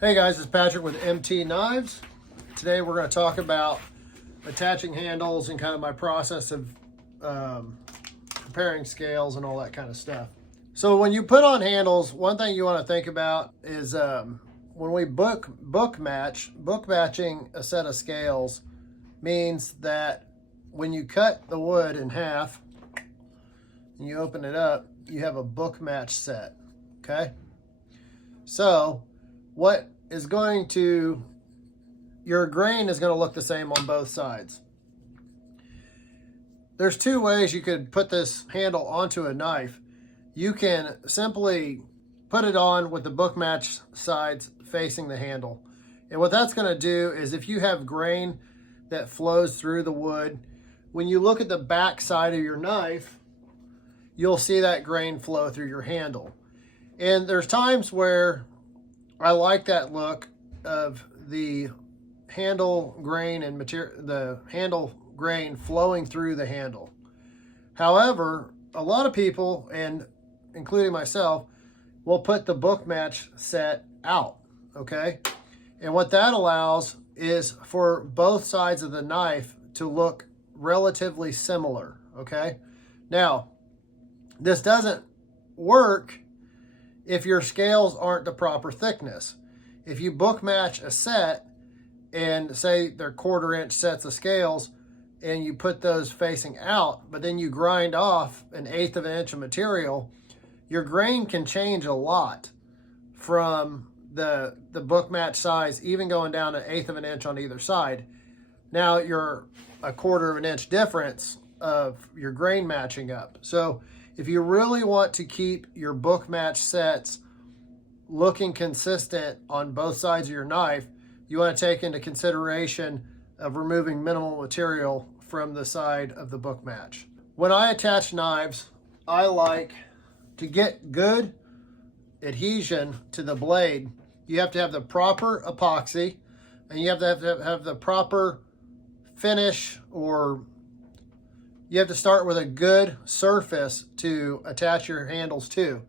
Hey guys, it's Patrick with MT Knives. Today we're going to talk about attaching handles and kind of my process of preparing scales and all that kind of stuff. So when you put on handles, one thing you want to think about is when we bookmatching a set of scales means that when you cut the wood in half and you open it up, you have a book match set, okay? So what is going to, your grain is going to look the same on both sides. There's two ways you could put this handle onto a knife. You can simply put it on with the book match sides facing the handle. And what that's going to do is if you have grain that flows through the wood, when you look at the back side of your knife, you'll see that grain flow through your handle. And there's times where I like that look of the handle grain and the handle grain flowing through the handle. However, a lot of people, and including myself, will put the book match set out, okay? And what that allows is for both sides of the knife to look relatively similar, okay? Now, this doesn't work if your scales aren't the proper thickness. If you book match a set and say they're 1/4 inch sets of scales and you put those facing out, but then you grind off an 1/8 of an inch of material, your grain can change a lot from the book match size, even going down an 1/8 of an inch on either side. Now you're a 1/4 of an inch difference of your grain matching up. So if you really want to keep your book match sets looking consistent on both sides of your knife, you want to take into consideration of removing minimal material from the side of the book match. When I attach knives, I like to get good adhesion to the blade. You have to have the proper epoxy, and you have to have the proper finish, or you have to start with a good surface to attach your handles to.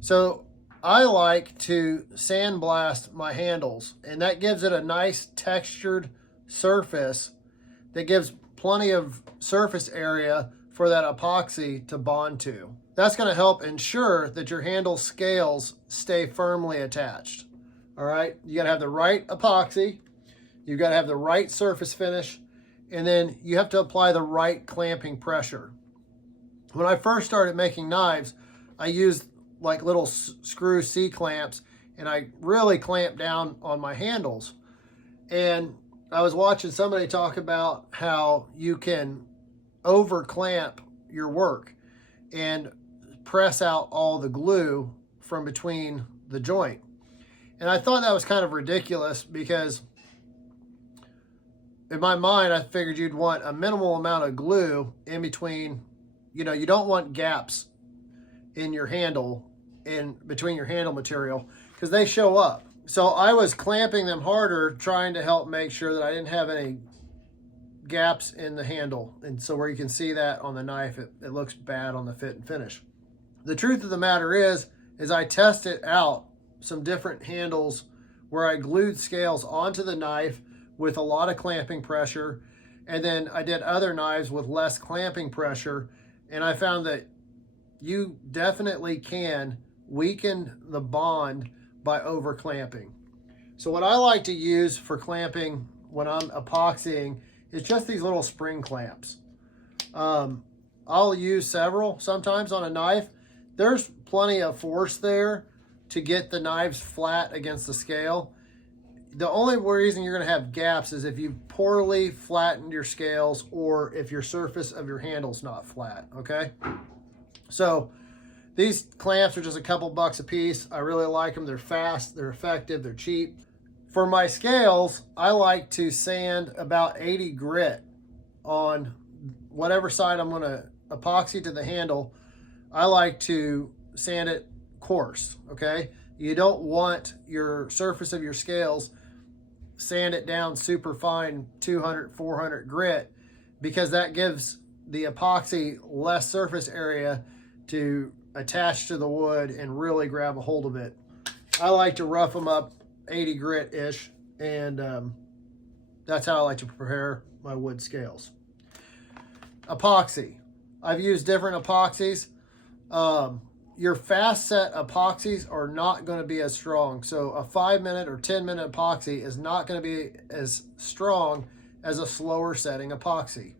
So I like to sandblast my handles, and that gives it a nice textured surface that gives plenty of surface area for that epoxy to bond to. That's going to help ensure that your handle scales stay firmly attached. All right, you got to have the right epoxy, you've got to have the right surface finish, and then you have to apply the right clamping pressure. When I first started making knives, I used like little screw C-clamps, and I really clamped down on my handles. And I was watching somebody talk about how you can over clamp your work and press out all the glue from between the joint. And I thought that was kind of ridiculous, because in my mind, I figured you'd want a minimal amount of glue in between. You know, you don't want gaps in your handle, in between your handle material, because they show up. So I was clamping them harder, trying to help make sure that I didn't have any gaps in the handle. And so where you can see that on the knife, it looks bad on the fit and finish. The truth of the matter is I tested out some different handles where I glued scales onto the knife with a lot of clamping pressure, and then I did other knives with less clamping pressure, and I found that you definitely can weaken the bond by over clamping. So what I like to use for clamping when I'm epoxying is just these little spring clamps. I'll use several sometimes on a knife. There's plenty of force there to get the knives flat against the scale. The only reason you're going to have gaps is if you poorly flattened your scales, or if your surface of your handle's not flat, okay? So these clamps are just a couple bucks a piece. I really like them. They're fast, they're effective, they're cheap. For my scales, I like to sand about 80 grit on whatever side I'm going to epoxy to the handle. I like to sand it coarse, okay? You don't want your surface of your scales sand it down super fine 200, 400 grit, because that gives the epoxy less surface area to attach to the wood and really grab a hold of it. I like to rough them up 80 grit-ish, and that's how I like to prepare my wood scales. Epoxy. I've used different epoxies. Your fast set epoxies are not going to be as strong. So a 5-minute or 10-minute epoxy is not going to be as strong as a slower setting epoxy.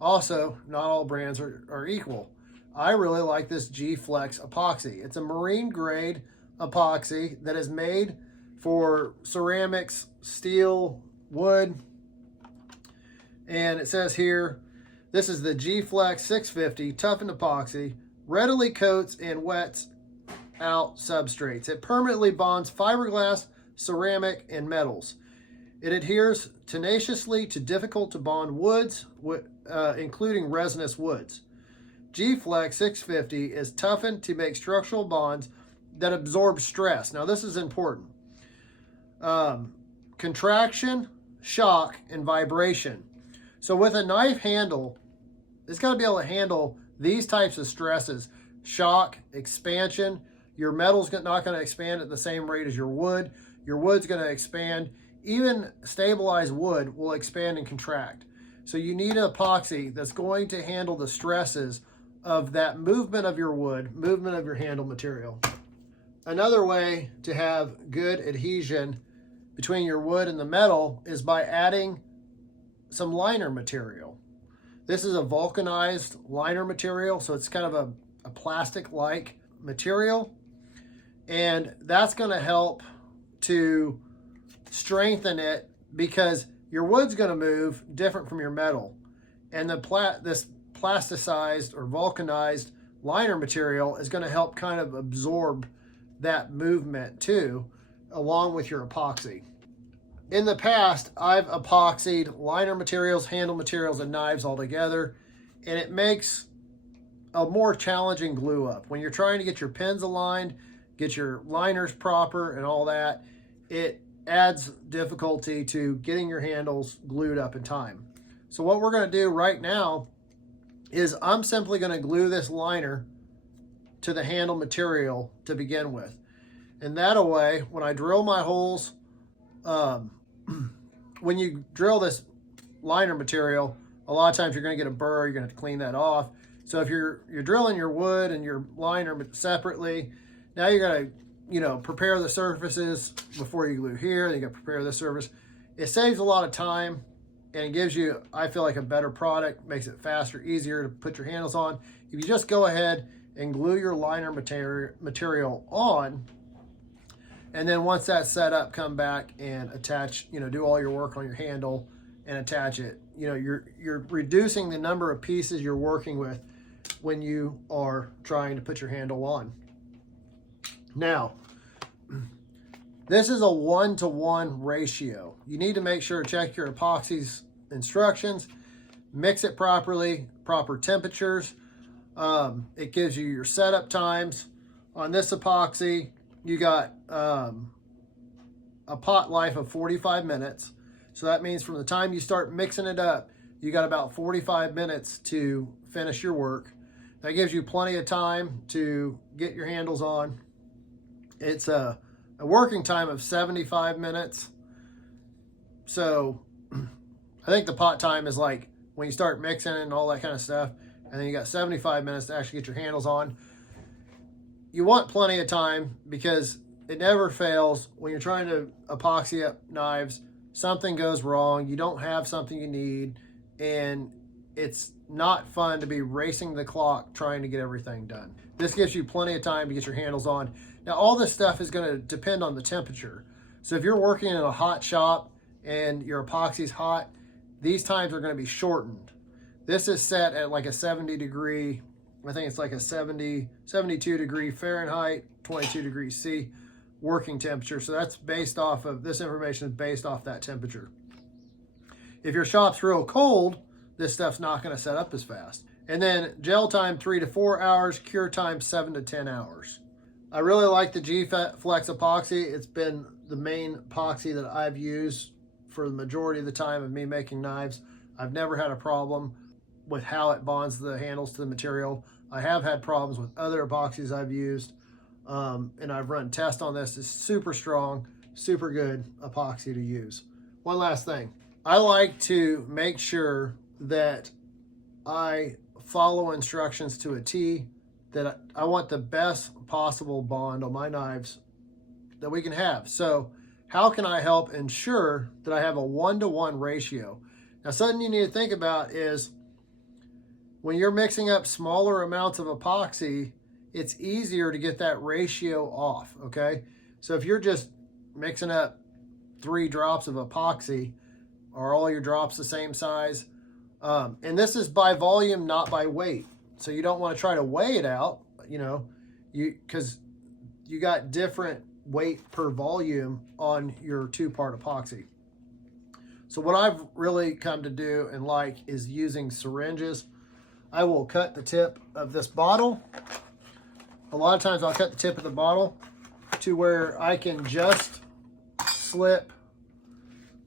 Also, not all brands are equal. I really like this G-Flex epoxy. It's a marine grade epoxy that is made for ceramics, steel, wood. And it says here, this is the G-Flex 650 toughened epoxy, readily coats and wets out substrates. It permanently bonds fiberglass, ceramic, and metals. It adheres tenaciously to difficult to bond woods, including resinous woods. G-Flex 650 is toughened to make structural bonds that absorb stress. Now this is important. Contraction, shock, and vibration. So with a knife handle, it's got to be able to handle these types of stresses: shock, expansion. Your metal's not going to expand at the same rate as your wood. Your wood's going to expand. Even stabilized wood will expand and contract. So you need an epoxy that's going to handle the stresses of that movement of your wood, movement of your handle material. Another way to have good adhesion between your wood and the metal is by adding some liner material. This is a vulcanized liner material, so it's kind of a plastic-like material, and that's going to help to strengthen it because your wood's going to move different from your metal, and this plasticized or vulcanized liner material is going to help kind of absorb that movement too, along with your epoxy. In the past, I've epoxied liner materials, handle materials, and knives all together, and it makes a more challenging glue up. When you're trying to get your pins aligned, get your liners proper and all that, it adds difficulty to getting your handles glued up in time. So what we're going to do right now is I'm simply going to glue this liner to the handle material to begin with. And that way, when I drill my holes, when you drill this liner material, a lot of times you're going to get a burr. You're going to have to clean that off. So if you're drilling your wood and your liner separately, now you're going to prepare the surfaces before you glue here. Then you got to prepare this surface. It saves a lot of time, and it gives you, I feel like, a better product. Makes it faster, easier to put your handles on. If you just go ahead and glue your liner material on, and then once that's set up, come back and attach, do all your work on your handle and attach it. You're reducing the number of pieces you're working with when you are trying to put your handle on. Now, this is a 1-to-1 ratio. You need to make sure to check your epoxy's instructions, mix it properly, proper temperatures. It gives you your setup times. On this epoxy, you got a pot life of 45 minutes. So that means from the time you start mixing it up, you got about 45 minutes to finish your work. That gives you plenty of time to get your handles on. It's a working time of 75 minutes. So I think the pot time is like when you start mixing and all that kind of stuff, and then you got 75 minutes to actually get your handles on. You want plenty of time because it never fails when you're trying to epoxy up knives. Something goes wrong, you don't have something you need, and it's not fun to be racing the clock trying to get everything done. This gives you plenty of time to get your handles on. Now, all this stuff is going to depend on the temperature. So if you're working in a hot shop and your epoxy's hot, these times are going to be shortened. This is set at like a 70 degree, I think it's like a 72 degree Fahrenheit, 22 degrees C working temperature. So that's based off of, this information is based off that temperature. If your shop's real cold, this stuff's not going to set up as fast. And then gel time 3 to 4 hours, cure time 7 to 10 hours. I really like the G-Flex epoxy. It's been the main epoxy that I've used for the majority of the time of me making knives. I've never had a problem with how it bonds the handles to the material. I have had problems with other epoxies I've used, and I've run tests on this. It's super strong, super good epoxy to use. One last thing. I like to make sure that I follow instructions to a T, that I want the best possible bond on my knives that we can have. So how can I help ensure that I have a 1-to-1 ratio? Now, something you need to think about is when you're mixing up smaller amounts of epoxy, it's easier to get that ratio off, okay? So if you're just mixing up 3 drops of epoxy, are all your drops the same size? And this is by volume, not by weight. So you don't want to try to weigh it out, because you got different weight per volume on your 2-part epoxy. So what I've really come to do and like is using syringes. I will cut the tip of this bottle. A lot of times I'll cut the tip of the bottle to where I can just slip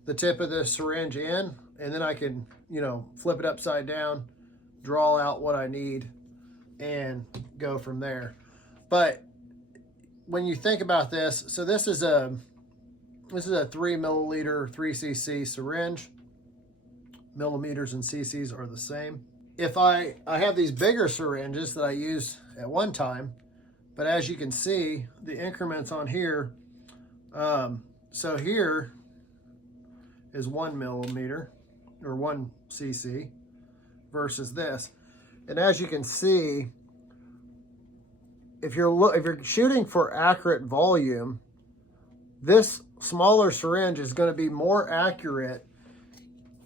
the tip of the syringe in, and then I can, flip it upside down, draw out what I need, and go from there. But when you think about this, so this is a 3 milliliter, 3 cc syringe. Millimeters and cc's are the same. If I have these bigger syringes that I used at one time, but as you can see, the increments on here, so here is 1 millimeter or 1 cc versus this. And as you can see, if you're shooting for accurate volume, this smaller syringe is going to be more accurate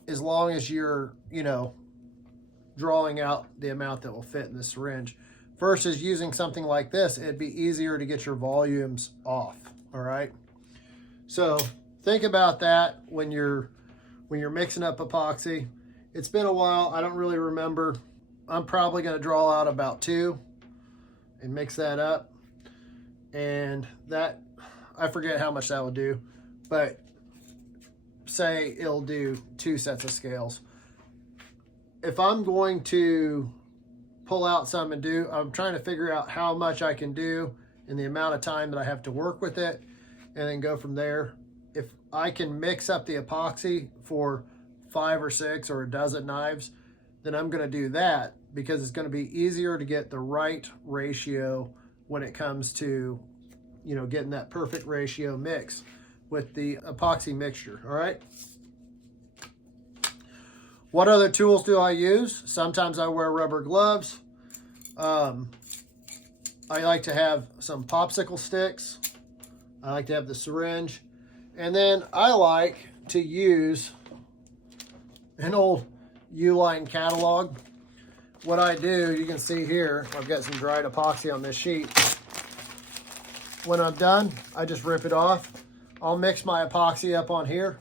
as long as you're, drawing out the amount that will fit in the syringe. Versus using something like this, it'd be easier to get your volumes off, all right? So think about that when you're mixing up epoxy. It's been a while, I don't really remember. I'm probably gonna draw out about 2 and mix that up. And that, I forget how much that will do, but say it'll do 2 sets of scales. If I'm going to pull out some and I'm trying to figure out how much I can do in the amount of time that I have to work with it, and then go from there. If I can mix up the epoxy for 5 or 6 or a dozen knives, then I'm going to do that, because it's going to be easier to get the right ratio when it comes to, getting that perfect ratio mix with the epoxy mixture, all right? What other tools do I use? Sometimes I wear rubber gloves. I like to have some popsicle sticks. I like to have the syringe. And then I like to use an old Uline Catalog. What I do, you can see here, I've got some dried epoxy on this sheet. When I'm done, I just rip it off. I'll mix my epoxy up on here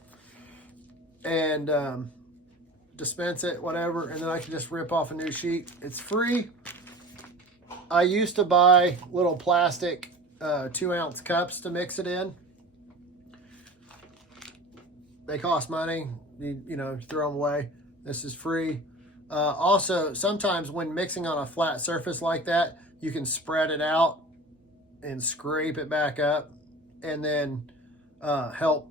and dispense it, whatever, and then I can just rip off a new sheet. It's free. I used to buy little plastic 2-ounce cups to mix it in. They cost money, you throw them away. This is free. Also, sometimes when mixing on a flat surface like that, you can spread it out and scrape it back up, and then help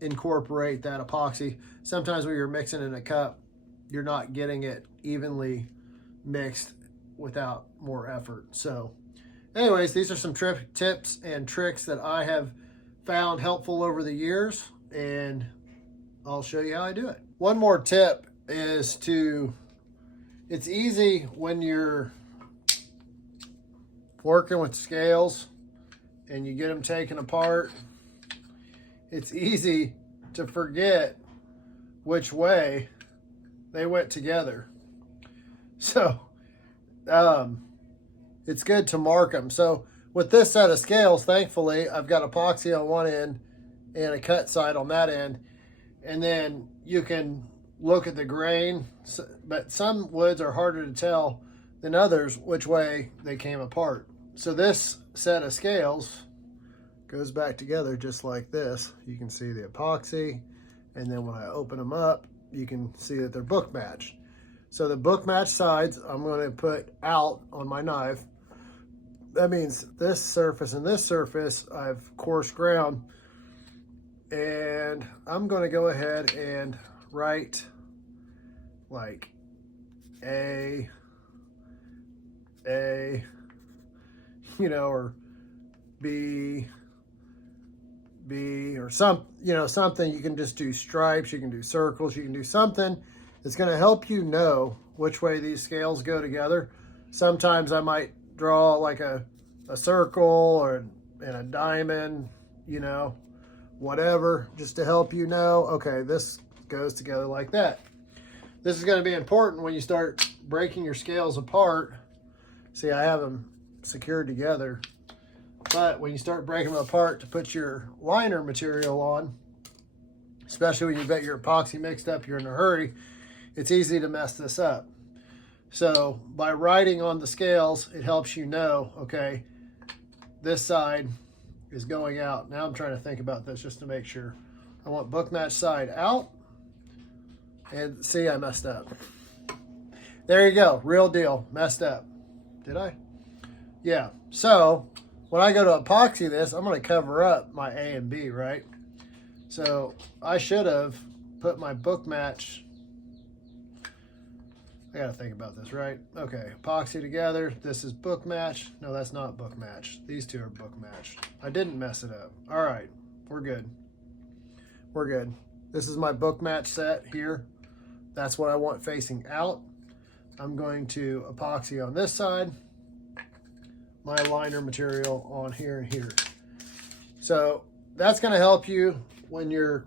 incorporate that epoxy. Sometimes when you're mixing in a cup, you're not getting it evenly mixed without more effort. So anyways, these are some tips and tricks that I have found helpful over the years, and I'll show you how I do it. One more tip is it's easy when you're working with scales and you get them taken apart, it's easy to forget which way they went together. So it's good to mark them. So with this set of scales, thankfully, I've got epoxy on one end and a cut side on that end. And then you can look at the grain, but some woods are harder to tell than others which way they came apart. So this set of scales goes back together just like this. You can see the epoxy, and then when I open them up, you can see that they're book matched. So the book match sides, I'm going to put out on my knife. That means this surface and this surface, I've coarse ground And I'm going to go ahead and write like A, you know, or B, or something. You can just do stripes, you can do circles, you can do something that's going to help you know which way these scales go together. Sometimes I might draw like a circle and a diamond, you know, whatever, just to help you know, okay, this goes together like that. This is going to be important when you start breaking your scales apart. See, I have them secured together. But when you start breaking them apart to put your liner material on, especially when you've got your epoxy mixed up, you're in a hurry, it's easy to mess this up. So by writing on the scales, it helps you know, okay, this side is going out. Now I'm trying to think about this just to make sure. I want book match side out. And see, I messed up. There you go, real deal, messed up. Did I? Yeah, so when I go to epoxy this, I'm going to cover up my A and B, right? So I should have put my book match. I got to think about this, right? Okay, epoxy together. This is book match. No, that's not book match. These two are book matched. I didn't mess it up. All right, we're good. We're good. This is my book match set here. That's what I want facing out. I'm going to epoxy on this side, my liner material on here and here. So that's going to help you when you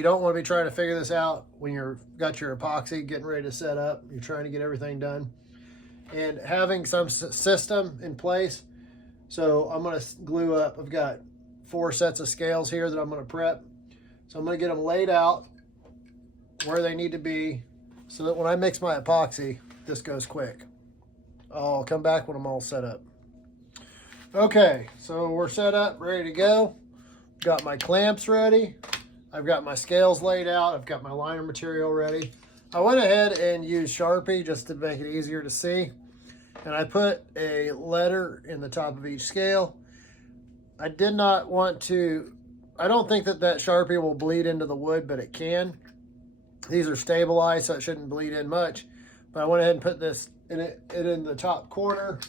don't want to be trying to figure this out when you've got your epoxy getting ready to set up. You're trying to get everything done and having some system in place. So I'm going to glue up. I've got 4 sets of scales here that I'm going to prep. So I'm going to get them laid out where they need to be so that when I mix my epoxy, this goes quick. I'll come back when I'm all set up. Okay, so we're set up, ready to go. Got my clamps ready. I've got my scales laid out. I've got my liner material ready. I went ahead and used Sharpie just to make it easier to see. And I put a letter in the top of each scale. I did not want to, I don't think that Sharpie will bleed into the wood, but it can. These are stabilized, so it shouldn't bleed in much. But I went ahead and put this in the top corner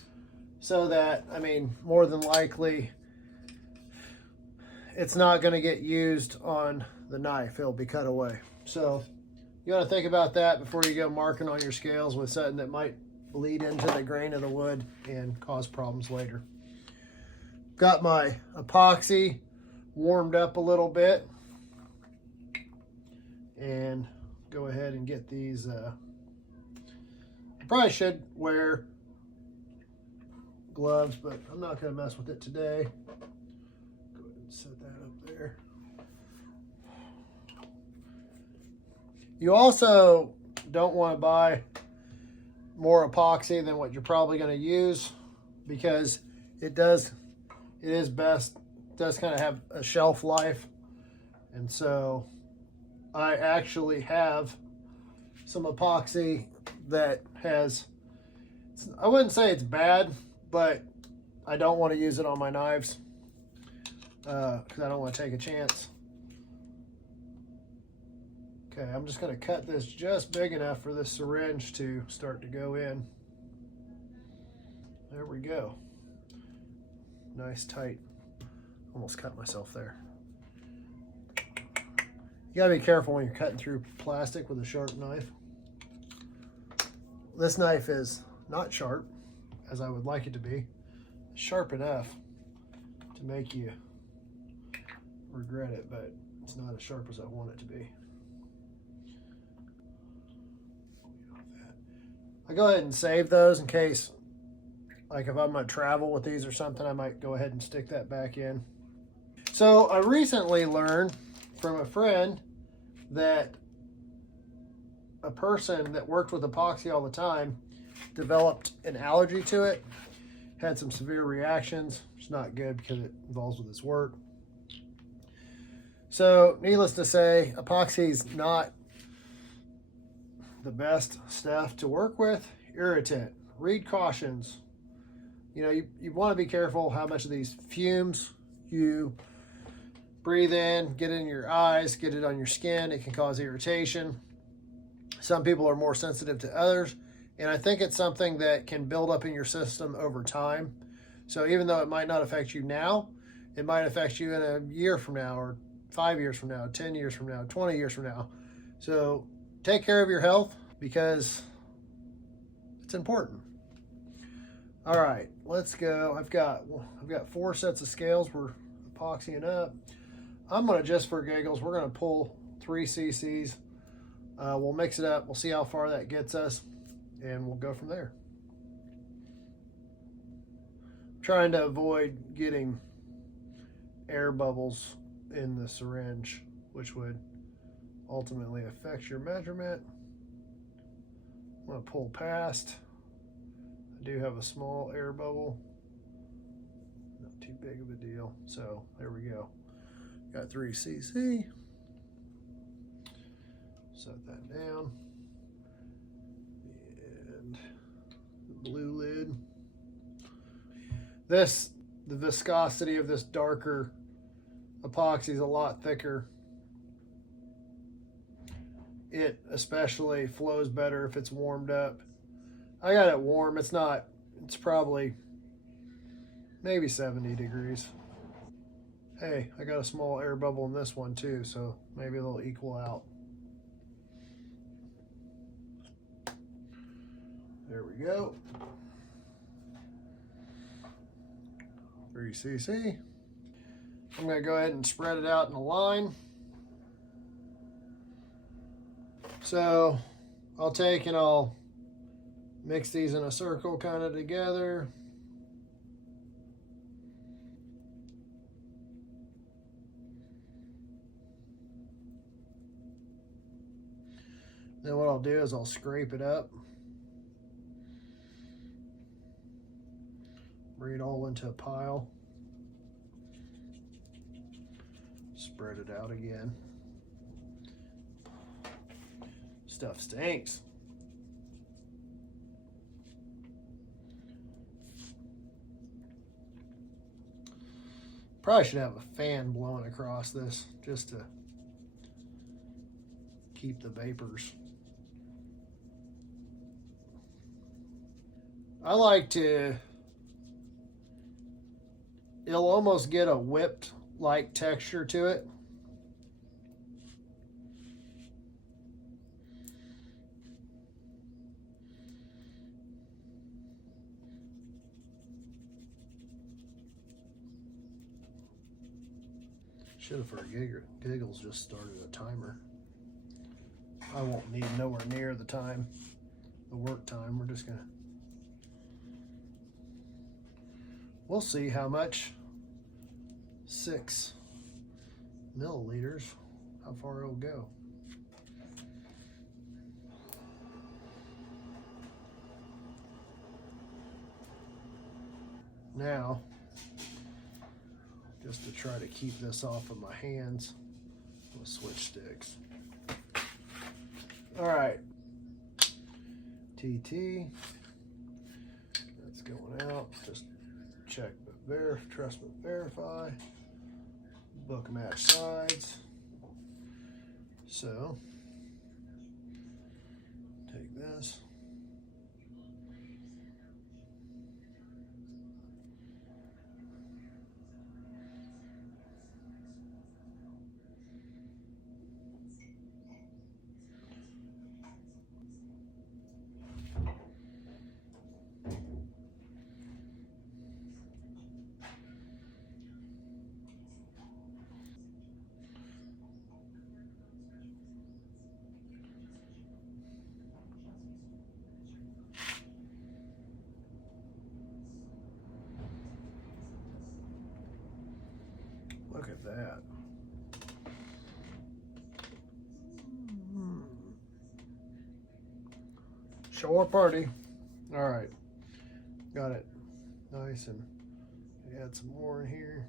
so that, I mean, more than likely, it's not going to get used on the knife. It'll be cut away. So you got to think about that before you go marking on your scales with something that might bleed into the grain of the wood and cause problems later. Got my epoxy warmed up a little bit. And go ahead and get these. I probably should wear gloves, but I'm not going to mess with it today. Go ahead and set that up there. You also don't want to buy more epoxy than what you're probably going to use, because it does kind of have a shelf life. And so I actually have some epoxy that has, I wouldn't say it's bad, but I don't want to use it on my knives because I don't want to take a chance. Okay, I'm just going to cut this just big enough for this syringe to start to go in. There we go. Nice tight. Almost cut myself there. You gotta be careful when you're cutting through plastic with a sharp knife. This knife is not sharp as I would like it to be. It's sharp enough to make you regret it, but it's not as sharp as I want it to be. I go ahead and save those in case, like if I'm gonna travel with these or something, I might go ahead and stick that back in. So I recently learned from a friend that a person that worked with epoxy all the time developed an allergy to it, had some severe reactions. It's not good because it involves with his work. So needless to say, epoxy is not the best stuff to work with. Irritant. Read cautions. You know, you want to be careful how much of these fumes you breathe in, get it in your eyes, get it on your skin. It can cause irritation. Some people are more sensitive to others, and I think it's something that can build up in your system over time. So even though it might not affect you now, it might affect you in a year from now, or 5 years from now, 10 years from now, 20 years from now. So take care of your health because it's important. All right, let's go. I've got 4 sets of scales we're epoxying up. I'm gonna, just for giggles, we're gonna pull 3 cc's. We'll mix it up. We'll see how far that gets us, and we'll go from there. Trying to avoid getting air bubbles in the syringe, which would ultimately affect your measurement. I'm going to pull past. I do have a small air bubble, not too big of a deal. So there we go. Got 3 cc. Set that down. And the blue lid. The viscosity of this darker epoxy is a lot thicker. It especially flows better if it's warmed up. I got it warm. It's probably maybe 70 degrees. Hey, I got a small air bubble in this one too, so maybe they'll equal out. There we go. 3 cc. I'm going to go ahead and spread it out in a line. So I'll take and I'll mix these in a circle kind of together. Then what I'll do is I'll scrape it up. Bring it all into a pile. Spread it out again. Stuff stinks. Probably should have a fan blowing across this just to keep the vapors. I like to, it'll almost get a whipped like texture to it. Should have, for giggles, just started a timer. I won't need nowhere near the time, the work time. We're just gonna, we'll see how much 6 milliliters, how far it'll go. Now, just to try to keep this off of my hands, we'll switch sticks. All right, TT, that's going out. Just check but trust but verify. Book match sides. So take this. Look at that. Shower party. All right, got it nice, and add some more in here.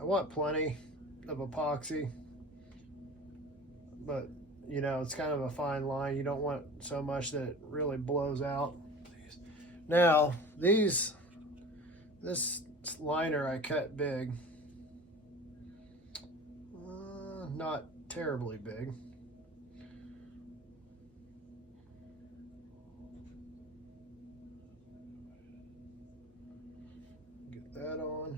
I want plenty of epoxy, but you know, it's kind of a fine line. You don't want so much that it really blows out. Now this liner I cut big. not terribly big. Get that on.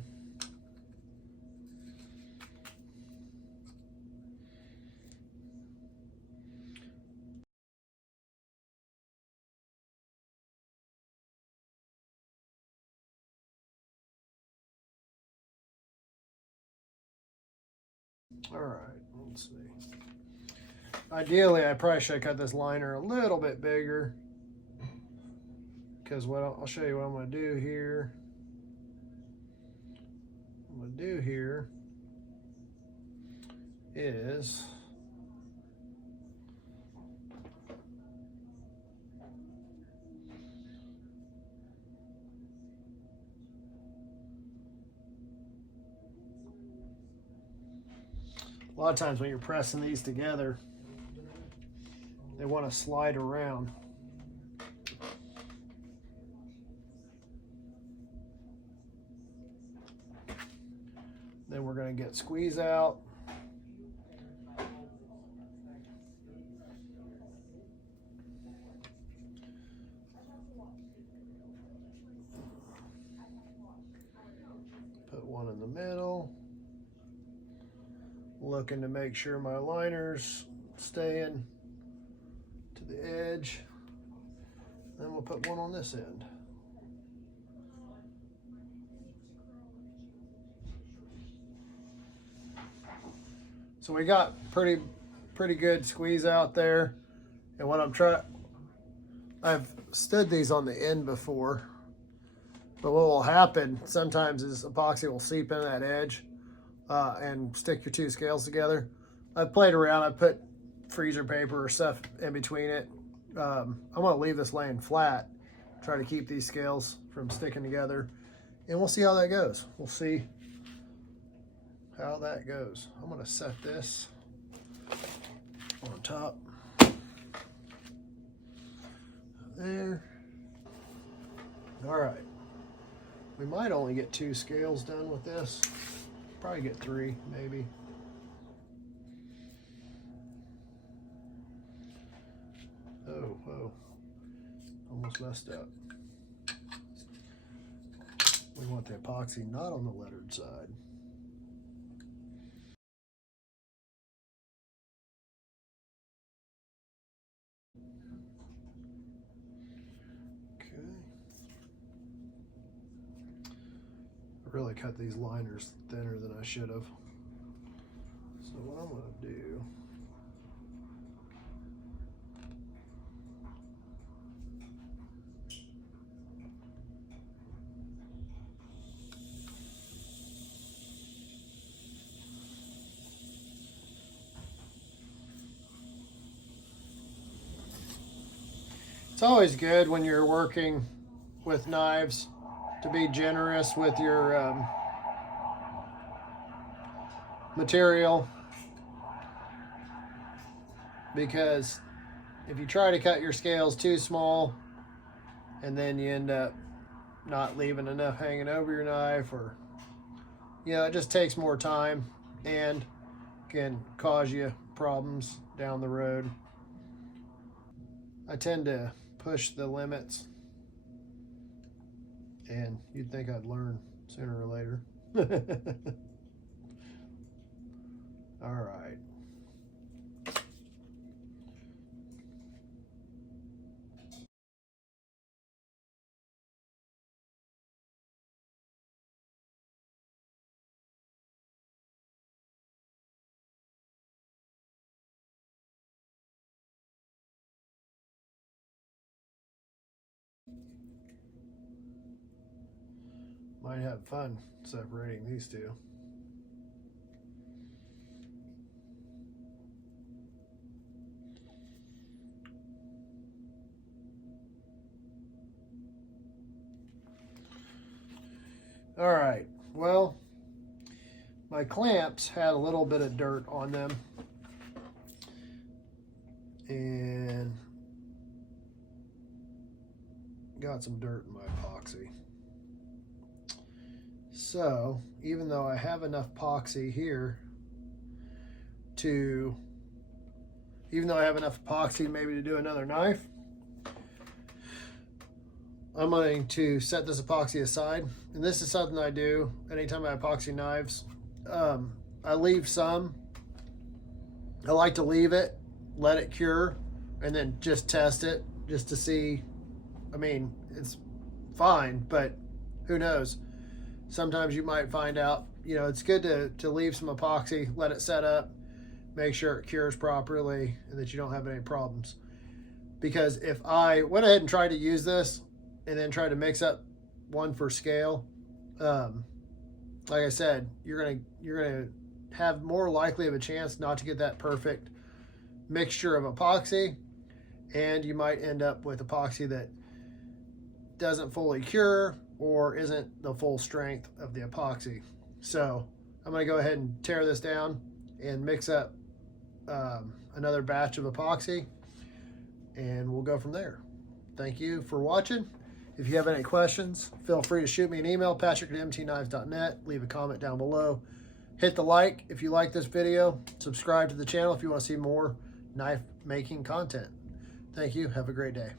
All right, let's see. Ideally, I probably should have cut this liner a little bit bigger, because what I'll show you what I'm going to do here. What I'm going to do here is a lot of times when you're pressing these together, they want to slide around. Then we're going to get squeeze out. Put one in the middle. Looking to make sure my liner's staying to the edge. Then we'll put one on this end. So we got pretty good squeeze out there. And what I'm trying, I've stood these on the end before, but what will happen sometimes is epoxy will seep in that edge and stick your two scales together. I've played around, I put freezer paper or stuff in between it. I'm gonna leave this laying flat, try to keep these scales from sticking together, and we'll see how that goes. We'll see how that goes. I'm gonna set this on top there. All right, we might only get 2 scales done with this. Probably get 3, maybe. Oh, almost messed up. We want the epoxy not on the lettered side. Okay. I really cut these liners thinner than I should have. So what I'm going to do, it's always good when you're working with knives to be generous with your material, because if you try to cut your scales too small and then you end up not leaving enough hanging over your knife, or it just takes more time and can cause you problems down the road. I tend to push the limits, and you'd think I'd learn sooner or later. All right. Might have fun separating these two. All right, well, my clamps had a little bit of dirt on them, and got some dirt in my epoxy. So even though I have enough epoxy here, to, even though I have enough epoxy maybe to do another knife, I'm going to set this epoxy aside. And this is something I do anytime I epoxy knives. I leave some. I like to leave it, let it cure, and then just test it just to see. I mean, it's fine, but who knows? Sometimes you might find out, you know, it's good to leave some epoxy, let it set up, make sure it cures properly, and that you don't have any problems. Because if I went ahead and tried to use this and then tried to mix up one for scale, like I said, you're gonna have more likely of a chance not to get that perfect mixture of epoxy, and you might end up with epoxy that doesn't fully cure or isn't the full strength of the epoxy. So I'm going to go ahead and tear this down and mix up another batch of epoxy, and we'll go from there. Thank you for watching. If you have any questions, feel free to shoot me an email, patrick@mtknives.net. Leave a comment down below. Hit the like if you like this video. Subscribe to the channel if you want to see more knife making content. Thank you. Have a great day.